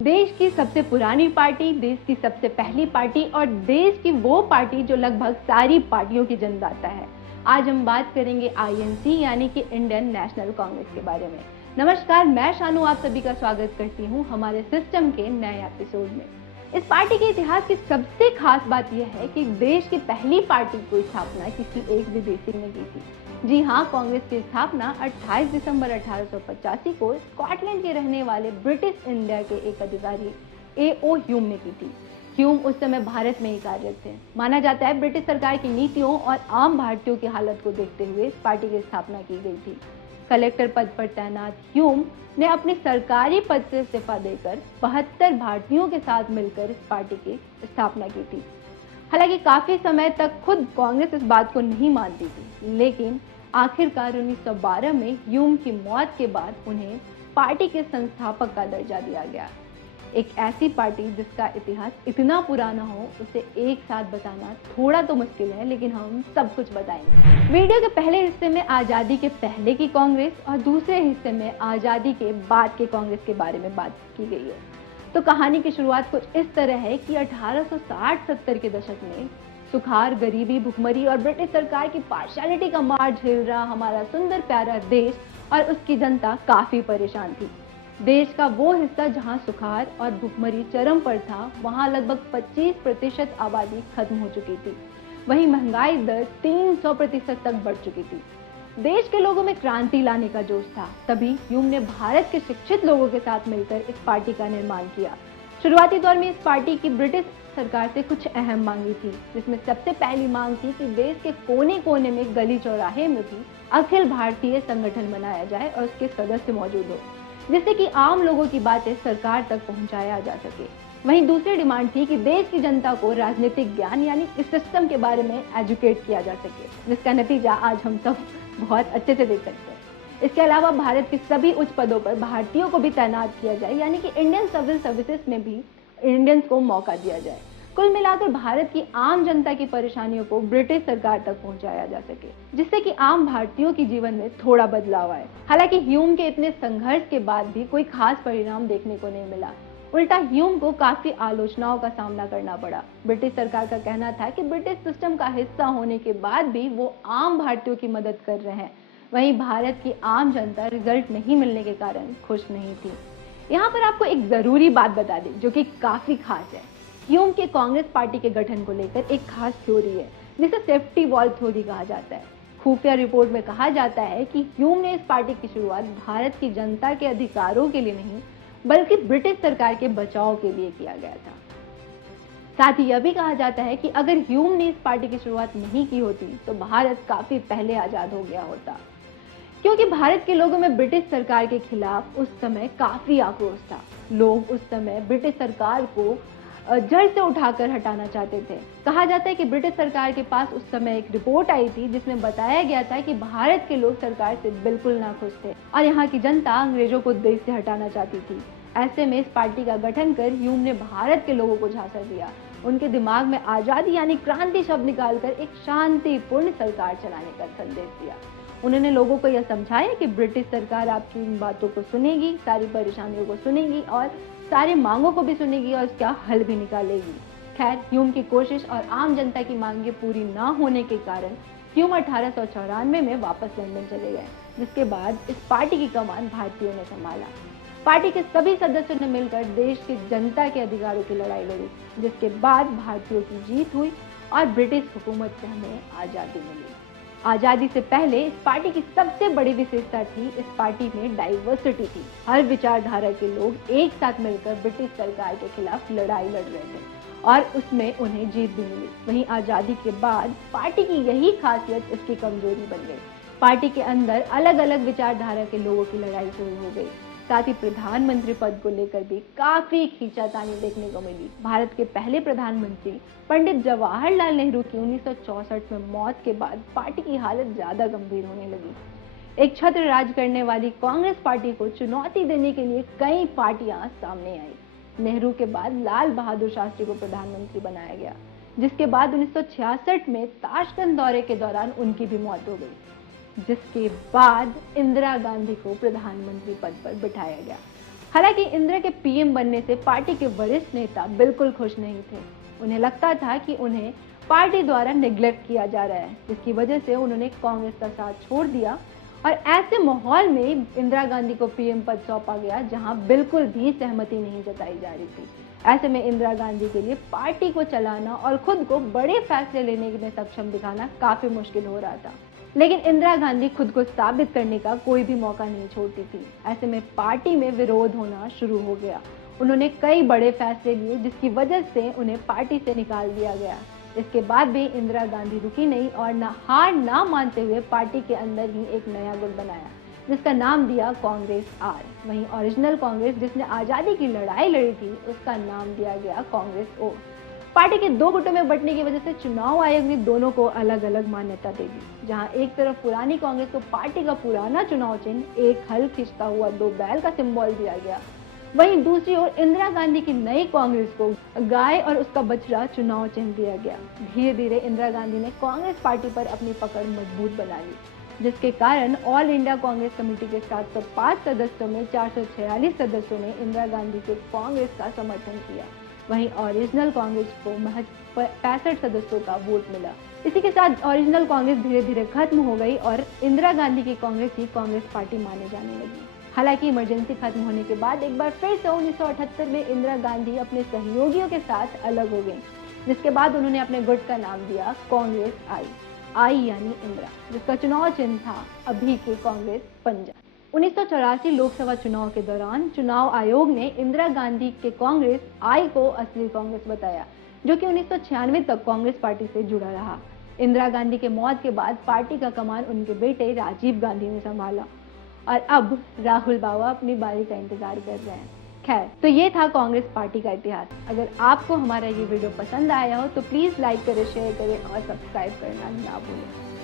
देश की सबसे पुरानी पार्टी, देश की सबसे पहली पार्टी और देश की वो पार्टी जो लगभग सारी पार्टियों की जन्मदाता है। आज हम बात करेंगे आईएनसी यानी कि इंडियन नेशनल कांग्रेस के बारे में। नमस्कार, मैं शानू आप सभी का स्वागत करती हूँ हमारे सिस्टम के नए एपिसोड में। इस पार्टी के इतिहास की सबसे खास बात यह है कि देश की पहली पार्टी की स्थापना किसी एक विदेशी ने की थी। जी हाँ, कांग्रेस की स्थापना 28 दिसंबर 1885 को स्कॉटलैंड के रहने वाले ब्रिटिश इंडिया के एक अधिकारी A.O. ह्यूम ने की थी। ह्यूम उस समय भारत में ही कार्यरत थे। माना जाता है ब्रिटिश सरकार की नीतियों और आम भारतीयों की हालत को देखते हुए इस पार्टी की स्थापना की गई थी। कलेक्टर पद पर तैनात ह्यूम ने अपनी सरकारी पद से इस्तीफा देकर 72 भारतीयों के साथ मिलकर इस पार्टी की स्थापना की थी। हालांकि काफी समय तक खुद कांग्रेस इस बात को नहीं मानती थी, लेकिन आखिरकार 1912 में ह्यूम की मौत के बाद उन्हें पार्टी के संस्थापक का दर्जा दिया गया। एक ऐसी पार्टी जिसका इतिहास इतना पुराना हो, उसे एक साथ बताना थोड़ा तो मुश्किल है, लेकिन हम सब कुछ बताएंगे। वीडियो के पहले हिस्से में आज़ादी के पहले की कांग्रेस और दूसरे हिस्से में आज़ादी के बाद के कांग्रेस के बारे में बात की गई है। तो कहानी की शुरुआत कुछ इस तरह है कि 1860-70 के दशक में सुखाड़, गरीबी, भुखमरी और ब्रिटिश सरकार की पार्शियलिटी का मार झेल रहा हमारा सुंदर प्यारा देश और उसकी जनता काफी परेशान थी। देश का वो हिस्सा जहां सुखाड़ और भुखमरी चरम पर था, वहां लगभग 25% आबादी खत्म हो चुकी थी। वहीं महंगाई दर 300% तक बढ़ चुकी थी। देश के लोगों में क्रांति लाने का जोश था। तभी ह्यूम ने भारत के शिक्षित लोगों के साथ मिलकर इस पार्टी का निर्माण किया। शुरुआती दौर में इस पार्टी की ब्रिटिश सरकार से कुछ अहम मांगी थी, जिसमें सबसे पहली मांग थी कि देश के कोने कोने में, गली चौराहे में भी अखिल भारतीय संगठन बनाया जाए और उसके सदस्य मौजूद हो, जिससे कि आम लोगों की बातें सरकार तक पहुंचाया जा सके। वहीं दूसरी डिमांड थी कि देश की जनता को राजनीतिक ज्ञान यानी इस सिस्टम के बारे में एजुकेट किया जा सके, जिसका नतीजा आज हम सब बहुत अच्छे से देख सकते हैं। इसके अलावा भारत के सभी उच्च पदों पर भारतीयों को भी तैनात किया जाए, यानी कि इंडियन सिविल सर्विसेज में भी इंडियंस को मौका दिया जाए। कुल मिलाकर भारत की आम जनता की परेशानियों को ब्रिटिश सरकार तक पहुंचाया जा सके, जिससे कि आम भारतीयों के जीवन में थोड़ा बदलाव आए। हालांकि ह्यूम के इतने संघर्ष के बाद भी कोई खास परिणाम देखने को नहीं मिला। उल्टा ह्यूम को काफी आलोचनाओं का सामना करना पड़ा। ब्रिटिश सरकार का कहना था कि ब्रिटिश सिस्टम का हिस्सा होने के बाद भी वो आम भारतीयों की मदद कर रहे हैं। वहीं भारत की आम जनता रिजल्ट नहीं मिलने के कारण खुश नहीं थी। यहाँ पर आपको एक जरूरी बात बता दें जो कि काफी खास है। ह्यूम के कांग्रेस पार्टी के गठन को लेकर एक खास थ्योरी है, जिसे सेफ्टी वॉल थ्योरी कहा जाता है। खुफिया रिपोर्ट में कहा जाता है कि ह्यूम ने इस पार्टी की शुरुआत भारत की जनता के अधिकारों के लिए नहीं, बल्कि ब्रिटिश सरकार के बचाव के लिए किया गया था। साथ ही यह भी कहा जाता है कि अगर ह्यूम ने इस पार्टी की शुरुआत नहीं की होती तो भारत काफी पहले आजाद हो गया होता, क्योंकि भारत के लोगों में ब्रिटिश सरकार के खिलाफ उस समय काफी आक्रोश था। लोग उस समय ब्रिटिश सरकार को जड़ से उठाकर हटाना चाहते थे। कहा जाता है कि ब्रिटिश सरकार के पास उस समय एक रिपोर्ट आई थी जिसमें बताया गया था कि भारत के लोग सरकार से बिल्कुल ना खुश थे और यहाँ की जनता अंग्रेजों को देश से हटाना चाहती थी। ऐसे में इस पार्टी का गठन कर ह्यूम ने भारत के लोगों को झांसा दिया। उनके दिमाग में आजादी यानी क्रांति शब्द निकालकर एक शांतिपूर्ण सरकार चलाने का संदेश दिया। उन्होंने लोगों को यह समझाया कि ब्रिटिश सरकार आपकी इन बातों को सुनेगी, सारी परेशानियों को सुनेगी और सारी मांगों को भी सुनेगी और उसका हल भी निकालेगी। खैर, ह्यूम की कोशिश और आम जनता की मांगें पूरी ना होने के कारण ह्यूम 1894 में वापस लंदन चले गए, जिसके बाद इस पार्टी की कमान भारतीयों ने संभाला। पार्टी के सभी सदस्यों ने मिलकर देश की जनता के अधिकारों की लड़ाई लड़ी, जिसके बाद भारतीयों की जीत हुई और ब्रिटिश हुकूमत से हमें आज़ादी मिली। आज़ादी से पहले इस पार्टी की सबसे बड़ी विशेषता थी, इस पार्टी में डाइवर्सिटी थी। हर विचारधारा के लोग एक साथ मिलकर ब्रिटिश सरकार के खिलाफ लड़ाई लड़ रहे थे और उसमें उन्हें जीत भी मिली। वहीं आज़ादी के बाद पार्टी की यही खासियत इसकी कमजोरी बन गई। पार्टी के अंदर अलग अलग विचारधारा के लोगों की लड़ाई शुरू हो गई। साथ ही प्रधानमंत्री पद को लेकर भी काफी खींचातानी देखने को मिली। भारत के पहले प्रधानमंत्री पंडित जवाहरलाल नेहरू की 1964 में मौत के बाद पार्टी की हालत ज्यादा गंभीर होने लगी। एक छत्र राज करने वाली कांग्रेस पार्टी को चुनौती देने के लिए कई पार्टियां सामने आई। नेहरू के बाद लाल बहादुर शास्त्री को प्रधानमंत्री बनाया गया, जिसके बाद 1966 में ताशकंद दौरे के दौरान उनकी भी मौत हो गई, जिसके बाद इंदिरा गांधी को प्रधानमंत्री पद पर बिठाया गया। हालांकि इंदिरा के पीएम बनने से पार्टी के वरिष्ठ नेता बिल्कुल खुश नहीं थे। उन्हें लगता था कि उन्हें पार्टी द्वारा नेग्लेक्ट किया जा रहा है, जिसकी वजह से उन्होंने कांग्रेस का साथ छोड़ दिया और ऐसे माहौल में इंदिरा गांधी को पीएम पद सौंपा गया जहां बिल्कुल भी सहमति नहीं जताई जा रही थी। ऐसे में इंदिरा गांधी के लिए पार्टी को चलाना और खुद को बड़े फैसले लेने में सक्षम दिखाना काफी मुश्किल हो रहा था। लेकिन इंदिरा गांधी खुद को साबित करने का कोई भी मौका नहीं छोड़ती थी। ऐसे में पार्टी में विरोध होना शुरू हो गया। उन्होंने कई बड़े फैसले लिए जिसकी वजह से उन्हें पार्टी से निकाल दिया गया। इसके बाद भी इंदिरा गांधी रुकी नहीं और हार ना मानते हुए पार्टी के अंदर ही एक नया गुट बनाया, जिसका नाम दिया कांग्रेस आर। वहीं ओरिजिनल कांग्रेस जिसने आजादी की लड़ाई लड़ी थी, उसका नाम दिया गया कांग्रेस ओ। पार्टी के दो गुटों में बंटने की वजह से चुनाव आयोग ने दोनों को अलग अलग मान्यता दे दी। जहां एक तरफ पुरानी कांग्रेस को पार्टी का पुराना चुनाव चिन्ह एक हल खींचता हुआ 2 बैल का सिंबल दिया गया, वहीं दूसरी ओर इंदिरा गांधी की नई कांग्रेस को गाय और उसका बछड़ा चुनाव चिन्ह दिया गया। धीरे धीरे इंदिरा गांधी ने कांग्रेस पार्टी पर अपनी पकड़ मजबूत बना ली, जिसके कारण ऑल इंडिया कांग्रेस कमेटी के 705 सदस्यों में 446 सदस्यों ने इंदिरा गांधी के कांग्रेस का समर्थन किया। वहीं ओरिजिनल कांग्रेस को महज 65 सदस्यों का वोट मिला। इसी के साथ ओरिजिनल कांग्रेस धीरे धीरे खत्म हो गई और इंदिरा गांधी की कांग्रेस ही कांग्रेस पार्टी माने जाने लगी। हालांकि इमरजेंसी खत्म होने के बाद एक बार फिर से 1978 में इंदिरा गांधी अपने सहयोगियों के साथ अलग हो गई, जिसके बाद उन्होंने अपने गुट का नाम दिया कांग्रेस आई यानी इंदिरा, जिसका चुनाव चिन्ह था अभी के कांग्रेस पंजा। 1984 लोकसभा चुनाव के दौरान चुनाव आयोग ने इंदिरा गांधी के कांग्रेस आई को असली कांग्रेस बताया, जो कि 1996 तक कांग्रेस पार्टी से जुड़ा रहा। इंदिरा गांधी के मौत के बाद पार्टी का कमान उनके बेटे राजीव गांधी ने संभाला और अब राहुल बाबा अपनी बारी का इंतजार कर रहे हैं। खैर, तो ये था कांग्रेस पार्टी का इतिहास। अगर आपको हमारा ये वीडियो पसंद आया हो तो प्लीज़ लाइक करें, शेयर करें और सब्सक्राइब करना ना भूलें।